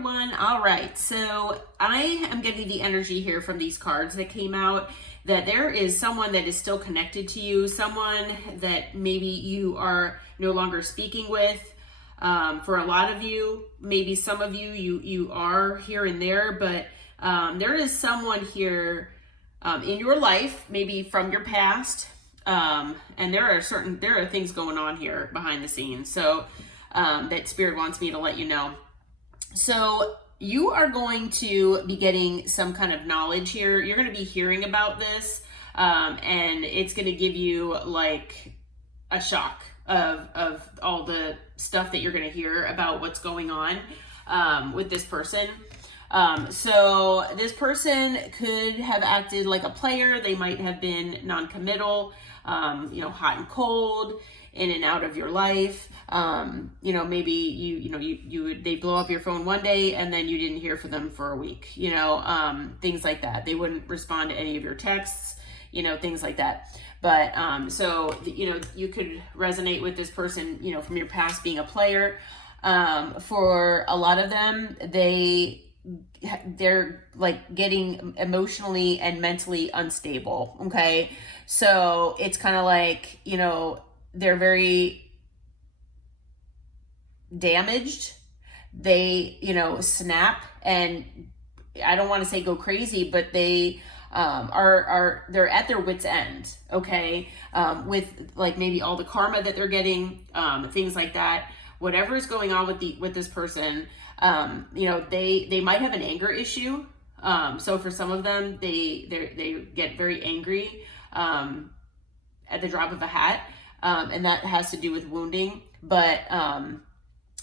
everyone. All right, so I am getting the energy here from these cards that came out that there is someone that is still connected to you, someone that maybe you are no longer speaking with. For a lot of you, maybe some of you are here and there, but there is someone here in your life, maybe from your past, and there are things going on here behind the scenes. So that Spirit wants me to let you know. So you are going to be getting some kind of knowledge here. You're going to be hearing about this, and it's going to give you like a shock of all the stuff that you're going to hear about what's going on with this person. So this person could have acted like a player. They might have been non-committal, hot and cold, in and out of your life. Maybe they blow up your phone one day and then you didn't hear from them for a week, things like that. They wouldn't respond to any of your texts, things like that. But, you could resonate with this person, from your past being a player. For a lot of them, they're like getting emotionally and mentally unstable. Okay. So it's kind of like, they're very damaged. They, snap, and I don't want to say go crazy, but they they're at their wits' end. Okay. With like maybe all the karma that they're getting, things like that, whatever is going on with this person, they might have an anger issue. So for some of them, they get very angry, at the drop of a hat. And that has to do with wounding. But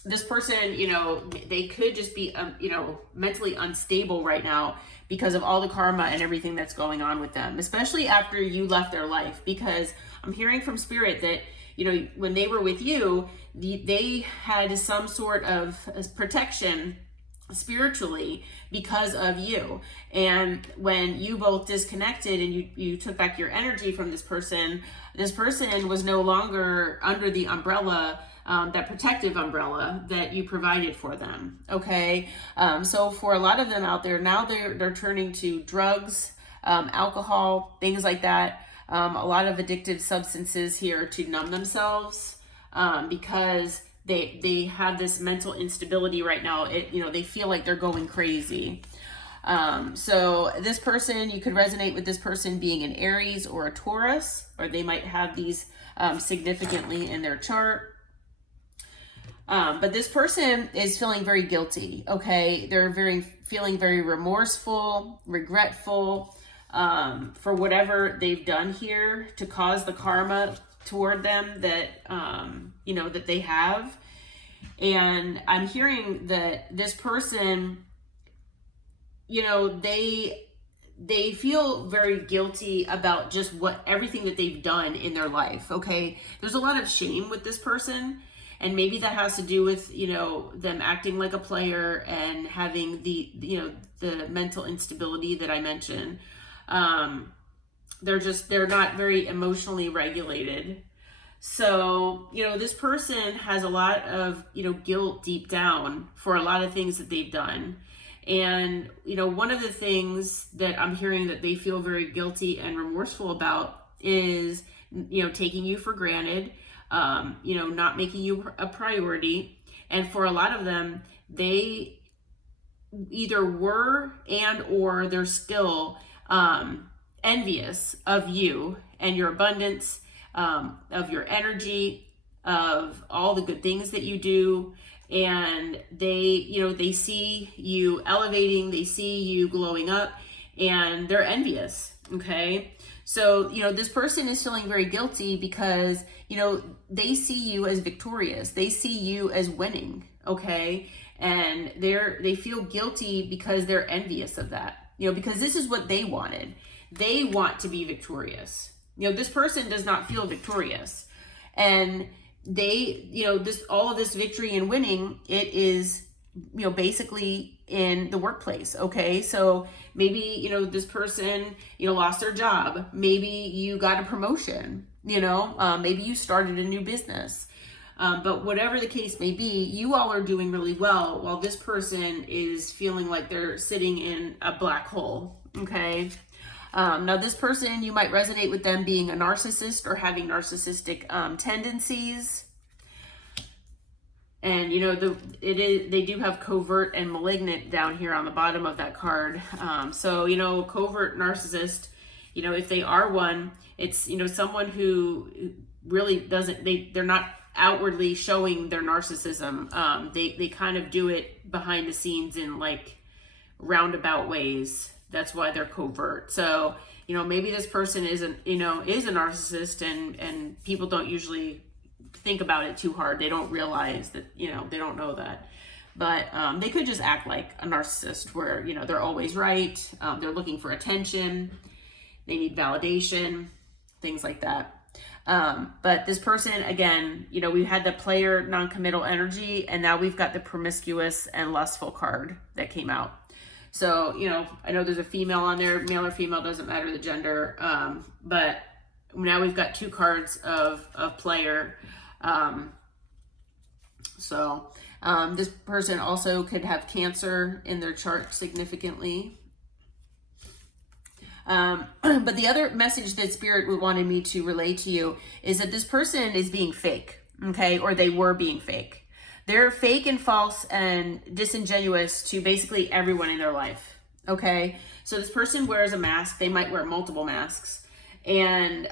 this person, they could just be, mentally unstable right now because of all the karma and everything that's going on with them, especially after you left their life. Because I'm hearing from Spirit that, when they were with you, they had some sort of protection spiritually because of you. And when you both disconnected and you took back your energy from this person was no longer under the umbrella, that protective umbrella that you provided for them. Okay. So for a lot of them out there now, they're turning to drugs, alcohol, things like that. A lot of addictive substances here to numb themselves, because they have this mental instability right now. They feel like they're going crazy. So this person, you could resonate with this person being an Aries or a Taurus, or they might have these significantly in their chart. But this person is feeling very guilty. Okay. They're feeling very remorseful, regretful, for whatever they've done here to cause the karma toward them that, that they have. And I'm hearing that this person, they feel very guilty about just everything that they've done in their life. Okay. There's a lot of shame with this person. And maybe that has to do with, them acting like a player and having the mental instability that I mentioned. They're not very emotionally regulated. So, this person has a lot of, guilt deep down for a lot of things that they've done. And, one of the things that I'm hearing that they feel very guilty and remorseful about is, taking you for granted, not making you a priority. And for a lot of them, they either were or they're still envious of you and your abundance, of your energy, of all the good things that you do. And they see you elevating, they see you glowing up, and they're envious. Okay. So, this person is feeling very guilty because, they see you as victorious. They see you as winning. Okay. And they feel guilty because they're envious of that, because this is what they wanted. They want to be victorious. This person does not feel victorious, and they, all of this victory and winning, it is, basically in the workplace. Okay. So maybe, this person, lost their job. Maybe you got a promotion, maybe you started a new business. But whatever the case may be, you all are doing really well while this person is feeling like they're sitting in a black hole. Okay. Now this person, you might resonate with them being a narcissist or having narcissistic tendencies. And they do have covert and malignant down here on the bottom of that card. So covert narcissist, if they are one, it's someone who really doesn't, they're not outwardly showing their narcissism. They kind of do it behind the scenes in like roundabout ways. That's why they're covert. So maybe this person is a narcissist, and people don't usually think about it too hard. They don't realize that, they don't know that. But they could just act like a narcissist where, they're always right. They're looking for attention. They need validation, things like that. But this person, again, we had the player non-committal energy, and now we've got the promiscuous and lustful card that came out. So, I know there's a female on there, male or female, doesn't matter the gender. But now we've got 2 cards of player. This person also could have Cancer in their chart significantly. But the other message that Spirit wanted me to relay to you is that this person is being fake, okay? Or they were being fake. They're fake and false and disingenuous to basically everyone in their life, okay? So this person wears a mask. They might wear multiple masks. And,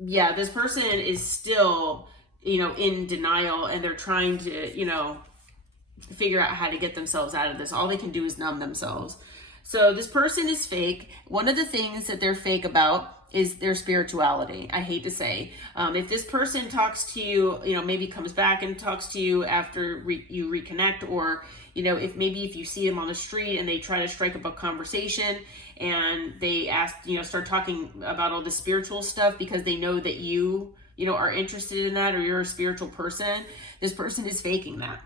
this person is still, in denial, and they're trying to, figure out how to get themselves out of this. All they can do is numb themselves. So this person is fake. One of the things that they're fake about is their spirituality. I hate to say, if this person talks to you, maybe comes back and talks to you after you reconnect, or, if you see them on the street and they try to strike up a conversation and they ask, start talking about all the spiritual stuff because they know that you are interested in that, or you're a spiritual person, this person is faking that.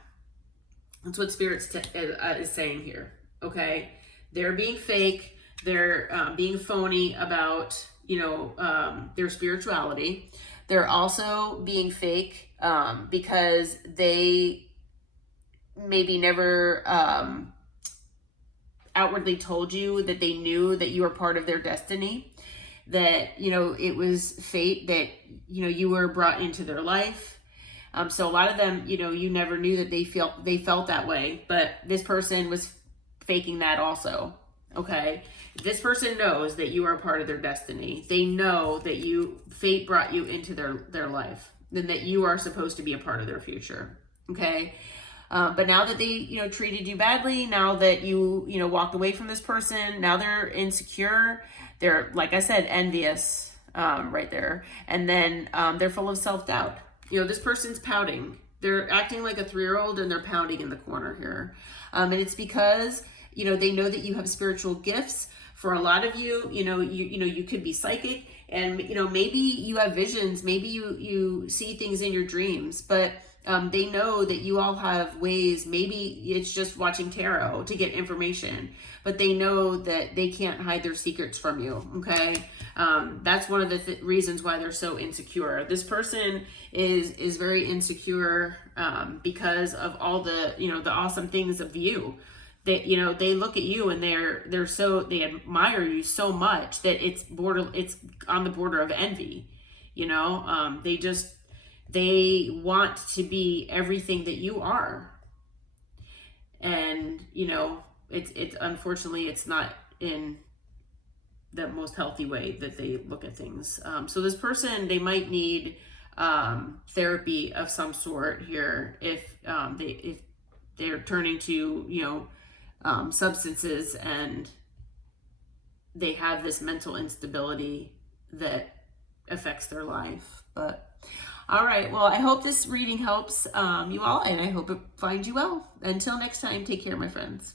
That's what Spirit is saying here. Okay. They're being fake. They're being phony about, their spirituality. They're also being fake because they maybe never outwardly told you that they knew that you were part of their destiny, that, it was fate that, you were brought into their life. So a lot of them, you never knew that they felt that way, but this person was faking that also. Okay. This person knows that you are a part of their destiny. They know that fate brought you into their life, and that you are supposed to be a part of their future. Okay. But now that they, treated you badly, now that you walked away from this person, now they're insecure. They're, like I said, envious, right there. And then, they're full of self-doubt. This person's pouting. They're acting like a 3-year-old, and they're pounding in the corner here. And it's because, they know that you have spiritual gifts. For a lot of you, you could be psychic, and, maybe you have visions, maybe you see things in your dreams, but they know that you all have ways. Maybe it's just watching tarot to get information, but they know that they can't hide their secrets from you. Okay. That's one of the reasons why they're so insecure. This person is very insecure, because of all the, the awesome things of you. That, they look at you and they admire you so much that it's on the border of envy. They want to be everything that you are. And, it's unfortunately, it's not in the most healthy way that they look at things. So this person, they might need therapy of some sort here if they're turning to, substances, and they have this mental instability that affects their life. But all right, well, I hope this reading helps you all, and I hope it finds you well. Until next time, take care, my friends.